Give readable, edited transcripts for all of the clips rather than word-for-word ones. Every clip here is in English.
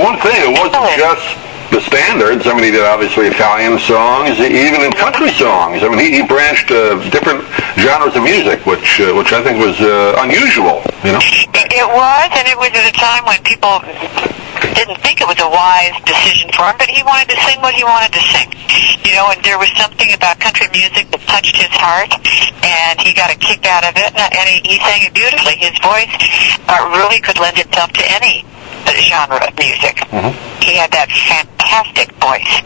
One thing, it wasn't just the standards. I mean, he did obviously Italian songs, even in country songs. I mean, he branched different genres of music, which I think was unusual, you know? It was, and it was at a time when people didn't think it was a wise decision for him, but he wanted to sing what he wanted to sing. You know, and there was something about country music that touched his heart, and he got a kick out of it, and he sang it beautifully. His voice really could lend itself to any genre of music. Mm-hmm. He had that fantastic voice.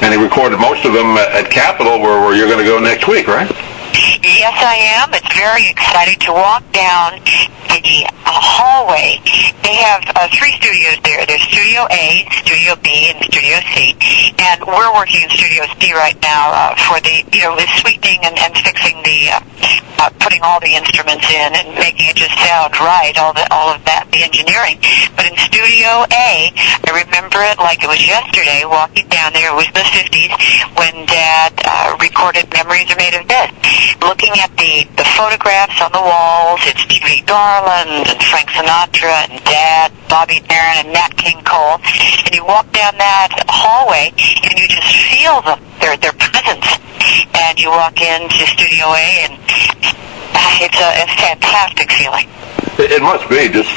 And he recorded most of them at Capitol, where you're going to go next week, right? Yes, I am. It's very exciting to walk down the hallway. They have 3 studios there. There's Studio A, Studio B, and Studio C. And we're working in Studio C right now for the sweetening and fixing the, putting all the instruments in and making it just sound right, all of that, the engineering. But in Studio A, I remember it like it was yesterday, walking down there. It was the 50s when Dad recorded Memories Are Made of This. Looking at the photographs on the walls, it's Judy Garland and Frank Sinatra and Dad, Bobby Darin and Nat King Cole, and you walk down that hallway and you just feel them, their presence, and you walk into Studio A and it's a fantastic feeling. It must be just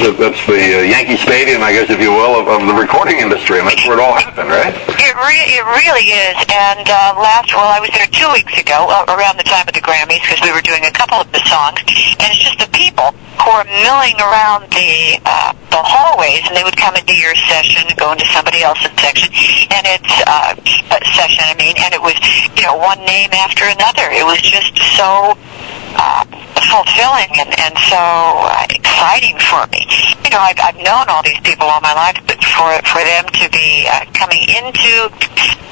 that's the Yankee Stadium, I guess, if you will, of the recording industry, and that's where it all happened, right? It really is. And I was there 2 weeks ago, around the time of the Grammys, because we were doing a couple of the songs, and it's just the people who are milling around the hallways, and they would come into your session and go into somebody else's section, and it's and it was one name after another. It was just so fulfilling and so exciting for me. I've known all these people all my life, but for them to be coming into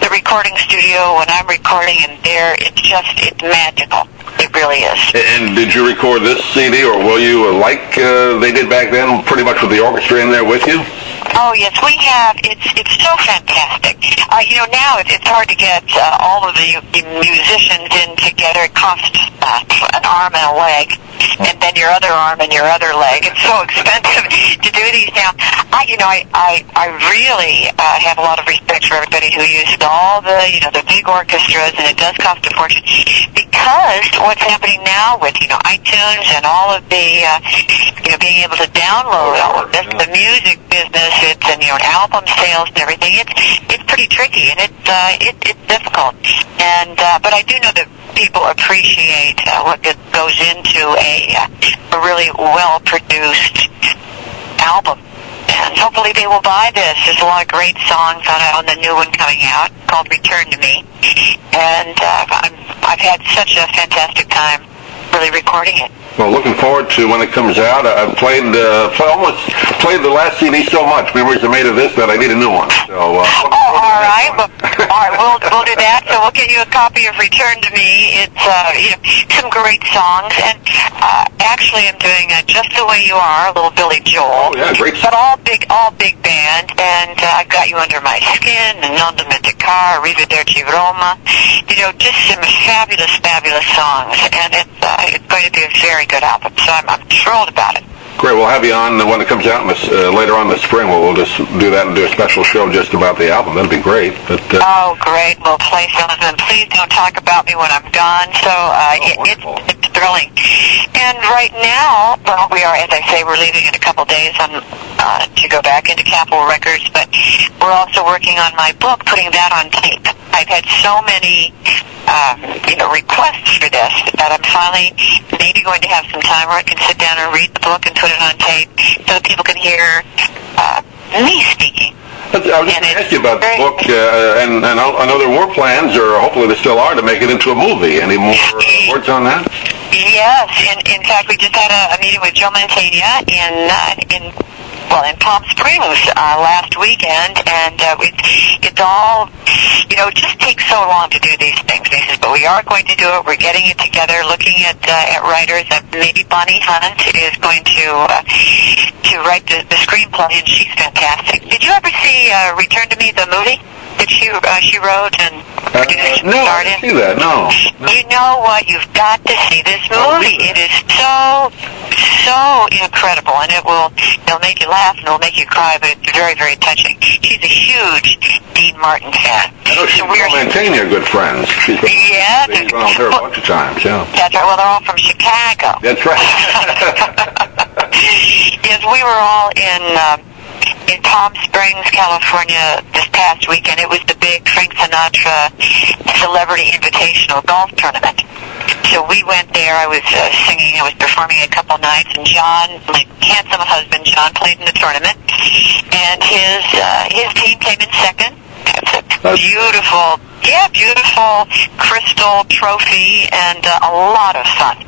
the recording studio when I'm recording and it's magical. It really is. And did you record this CD, or will you, like they did back then, pretty much with the orchestra in there with you? Oh, yes, we have. It's so fantastic. Now it's hard to get all of the musicians in together. It costs an arm and a leg, and then your other arm and your other leg. It's so expensive to do these now. I really have a lot of respect for everybody who uses all the big orchestras, and it does cost a fortune, because what's happening now with iTunes and all of the being able to download all of this, the music business, and album sales and everything, it's pretty tricky, and it's difficult. And but I do know that people appreciate what goes into a really well produced album. And hopefully they will buy this. There's a lot of great songs on the new one coming out called Return to Me. And I've had such a fantastic time really recording it. Well, looking forward to when it comes out. I've almost played the last CD so much, Memories Are Made of This, that I need a new one. So, all right. Well, all right, we'll do that. So we'll get you a copy of Return to Me. It's some great songs, and actually I'm doing Just the Way You Are, a little Billy Joel. Oh yeah, great. But all big band, and I've Got You Under My Skin, and Non Dimenticare, Arrivederci Roma. Just some fabulous songs, and it's going to be a very good album, so I'm thrilled about it. Great. We'll have you on when it comes out later on this spring. We'll just do that and do a special show just about the album. That'd be great. But, oh, great. We'll play some of them. Please don't talk about me when I'm gone. So it's thrilling. And right now, well, we are, as I say, we're leaving in a couple days to go back into Capitol Records, but we're also working on my book, putting that on tape. I've had so many requests for this that I'm finally maybe going to have some time where I can sit down and read the book and put it on tape so that people can hear me speaking. I was just going to ask you about the book, and I know there were plans, or hopefully there still are, to make it into a movie. Any more words on that? Yes. In fact, we just had a meeting with Joe Mantegna in Palm Springs last weekend, and it's all, it just takes so long to do these things. He says, but we are going to do it. We're getting it together, looking at writers. Maybe Bonnie Hunt is going to write the screenplay, and she's fantastic. Did you ever see Return to Me, the movie that she wrote and produced and starred in? I didn't see that, no. You know what? You've got to see this movie. It is so so incredible, and it'll make you laugh and it'll make you cry, but it's very, very touching. She's a huge Deana Martin fan. I know she and Mantegna are good friends. Yeah. They've gone with her a bunch of times, yeah. That's right. Well, they're all from Chicago. That's right. Yes, we were all in Palm Springs, California this past weekend. It was the big Frank Sinatra Celebrity Invitational Golf Tournament. So we went there. I was singing. I was performing a couple nights, and John, my handsome husband, John, played in the tournament, and his team came in second. It's a beautiful crystal trophy, and a lot of fun.